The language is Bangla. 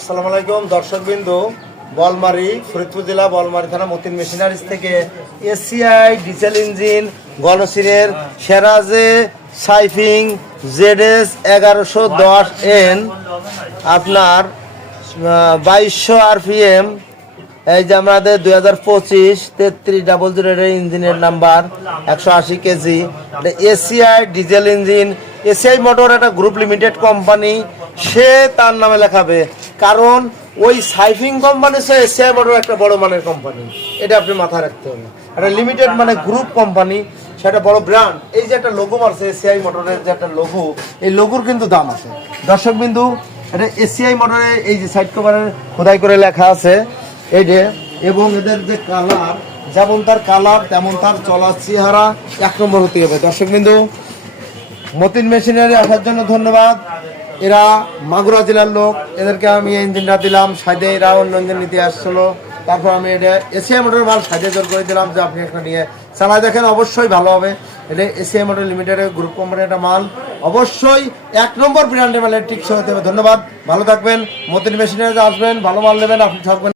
আসসালামু আলাইকুম, দর্শকবিন্দু। বলমারি, ফরিদপুর জেলা বলমারি থানা মতিন মেশিনারিজ থেকে এসিআই ডিজেল ইঞ্জিন গণসিনের সেরাজে সাইফিং জেডএস এগারোশো দশ এন, আপনার বাইশশো আরপিএম, এই যে আমাদের দুই হাজার পঁচিশ, তেত্রিশ ডাবল জিরো ইঞ্জিনের নাম্বার, একশো আশি KG. ACI diesel engine, ACI motor একটা গ্রুপ লিমিটেড কোম্পানি সে তার নামে লেখাবে। কারণ ওই সাইফিং কোম্পানি সে মোটর একটা বড় মানের কোম্পানি। এটা আপনি মাথায় রাখতে হবে। একটা লিমিটেড মানে গ্রুপ কোম্পানি সেটা বড় ব্র্যান্ড এই যে একটা লোগো মারছে এসিআই মোটরের যে একটা লোগো এই লোগোর কিন্তু দাম আছে। দর্শক বিন্দু, এটা এসিআই মোটরে এই যে সাইড কভারের খোদাই করে লেখা আছে। এই যে, এবং এদের যে কালার যেমন তার কালার তেমন তার চলার চেহারা এক নম্বর হতে হবে। দর্শক বিন্দু, মতিন মেশিনারি আসার জন্য ধন্যবাদ। এরা মাগুরা জেলার লোক। এদেরকে আমি ইঞ্জিনটা দিলাম সাইডে এরা অন্য ইঞ্জিন নিতে আসছিল। তারপর আমি এটা এসিআই মোটর মাল সাইডে জোর করে দিলাম যে আপনি একটা নিয়ে চালায় দেখেন, অবশ্যই ভালো হবে। এটা এসিআই মোটর লিমিটেডের গ্রুপ কোম্পানির একটা মাল। অবশ্যই এক নম্বর ব্র্যান্ডের মালের টিকসো হতে হবে। ধন্যবাদ, ভালো থাকবেন। মতিন মেশিনে আসবেন, ভালো মাল নেবেন, আপনি থাকবেন